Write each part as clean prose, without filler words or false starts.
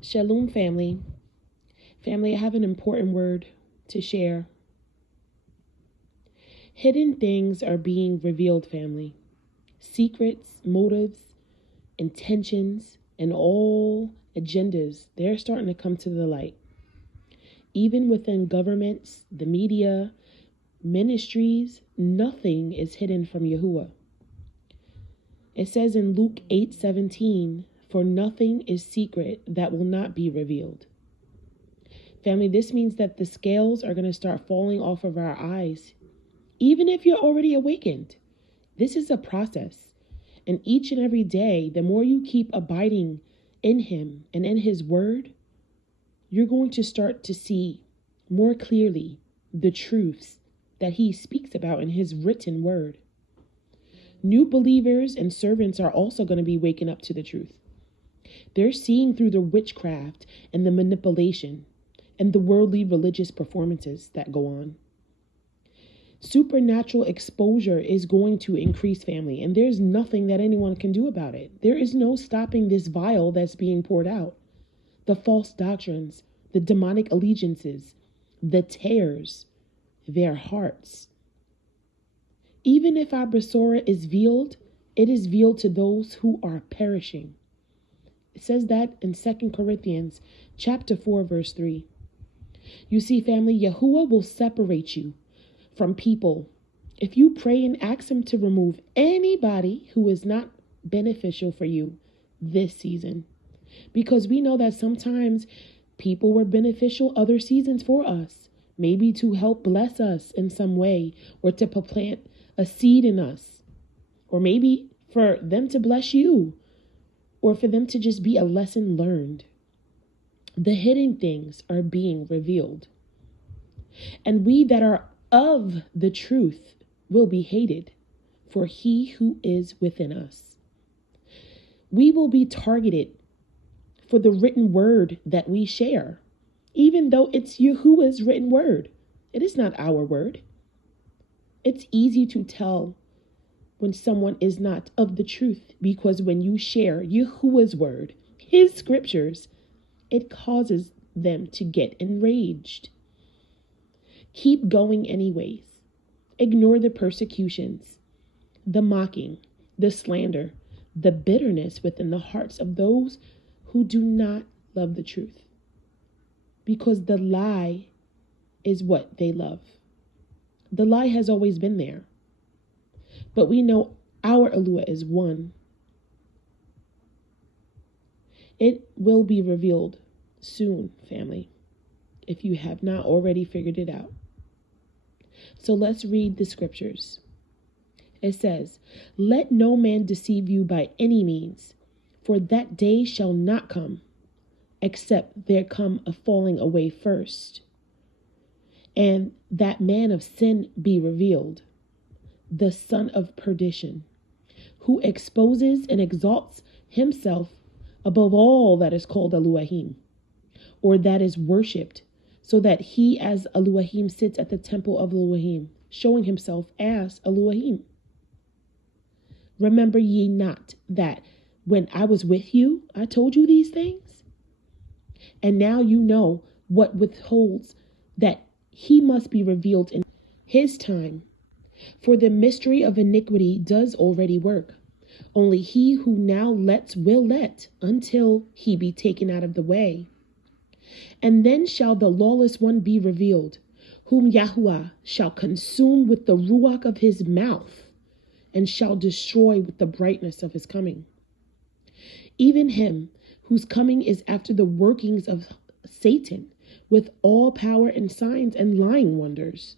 Shalom, family. Family, I have an important word to share. Hidden things are being revealed, family. Secrets, motives, intentions, and all agendas, they're starting to come to the light. Even within governments, the media, ministries, nothing is hidden from Yahuwah. It says in Luke 8:17, "For nothing is secret that will not be revealed." Family, this means that the scales are going to start falling off of our eyes. Even if you're already awakened, this is a process. And each and every day, the more you keep abiding in Him and in His Word, you're going to start to see more clearly the truths that He speaks about in His written Word. New believers and servants are also going to be waking up to the truth. They're seeing through the witchcraft and the manipulation and the worldly religious performances that go on. Supernatural exposure is going to increase, family, and there's nothing that anyone can do about it. There is no stopping this vial that's being poured out. The false doctrines, the demonic allegiances, the tares, their hearts. Even if our Besorah is veiled, it is veiled to those who are perishing. It says that in 2 Corinthians chapter 4, verse 3. You see, family, Yahuwah will separate you from people if you pray and ask Him to remove anybody who is not beneficial for you this season. Because we know that sometimes people were beneficial other seasons for us, maybe to help bless us in some way, or to plant a seed in us, or maybe for them to bless you, or for them to just be a lesson learned. The hidden things are being revealed. And we that are of the truth will be hated for He who is within us. We will be targeted for the written word that we share, even though it's Yahuwah's written word. It is not our word. It's easy to tell when someone is not of the truth, because when you share Yahuwah's word, His scriptures, it causes them to get enraged. Keep going anyways. Ignore the persecutions, the mocking, the slander, the bitterness within the hearts of those who do not love the truth. Because the lie is what they love. The lie has always been there. But we know our YAHUAH is one. It will be revealed soon, family, if you have not already figured it out. So let's read the scriptures. It says, "Let no man deceive you by any means, for that day shall not come, except there come a falling away first, and that man of sin be revealed, the son of perdition, who exposes and exalts himself above all that is called Elohim, or that is worshipped, so that he as Elohim sits at the temple of Elohim, showing himself as Elohim. Remember ye not that when I was with you, I told you these things? And now you know what withholds that He must be revealed in His time. For the mystery of iniquity does already work. Only he who now lets will let until he be taken out of the way. And then shall the lawless one be revealed, whom YAHUAH shall consume with the ruach of His mouth, and shall destroy with the brightness of His coming. Even him whose coming is after the workings of Satan, with all power and signs and lying wonders,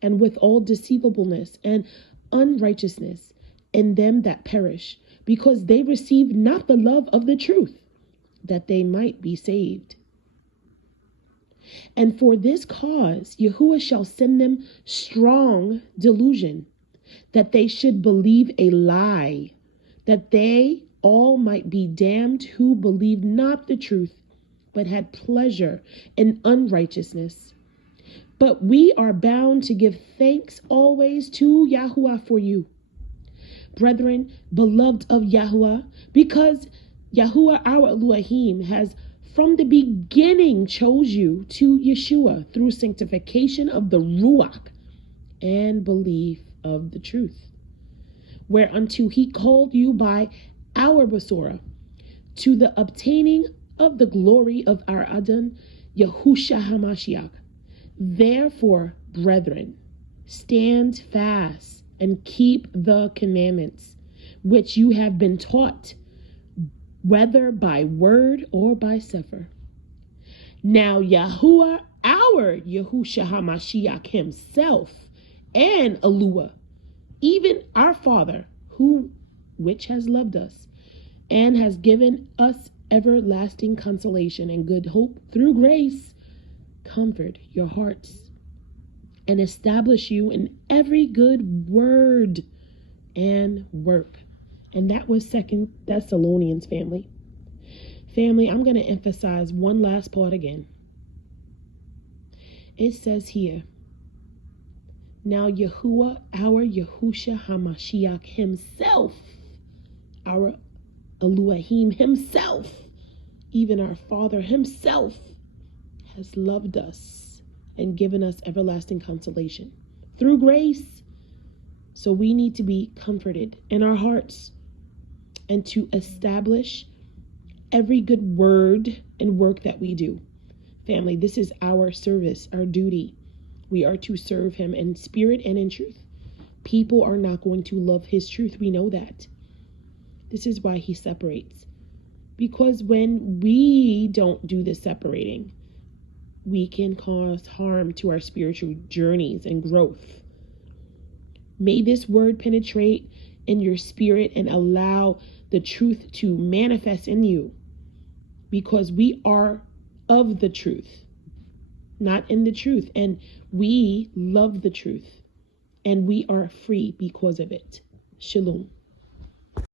and with all deceivableness and unrighteousness in them that perish, because they receive not the love of the truth, that they might be saved. And for this cause Yahuwah shall send them strong delusion, that they should believe a lie, that they all might be damned who believed not the truth, but had pleasure in unrighteousness. But we are bound to give thanks always to YAHUAH for you, brethren, beloved of YAHUAH, because Yahuwah our Elohim has from the beginning chose you to Yeshua through sanctification of the Ruach and belief of the truth, whereunto he called you by our Basora, to the obtaining of the glory of our Adon, Yahushua HaMashiach. Therefore, brethren, stand fast and keep the commandments which you have been taught, whether by word or by sefer. Now Yahuwah, our Yahushua HaMashiach himself, and Eluah, even our Father, which has loved us, and has given us everlasting consolation and good hope through grace, comfort your hearts and establish you in every good word and work. And that was 2 Thessalonians, family. Family, I'm going to emphasize one last part again. It says here, now Yahuwah, our Yahushua HaMashiach himself, our Elohim himself, even our Father himself, has loved us and given us everlasting consolation through grace. So we need to be comforted in our hearts and to establish every good word and work that we do. Family, this is our service, our duty. We are to serve him in spirit and in truth. People are not going to love his truth. We know that. This is why he separates. Because when we don't do the separating, we can cause harm to our spiritual journeys and growth. May this word penetrate in your spirit and allow the truth to manifest in you, because we are of the truth, not in the truth, and we love the truth, and we are free because of it. Shalom.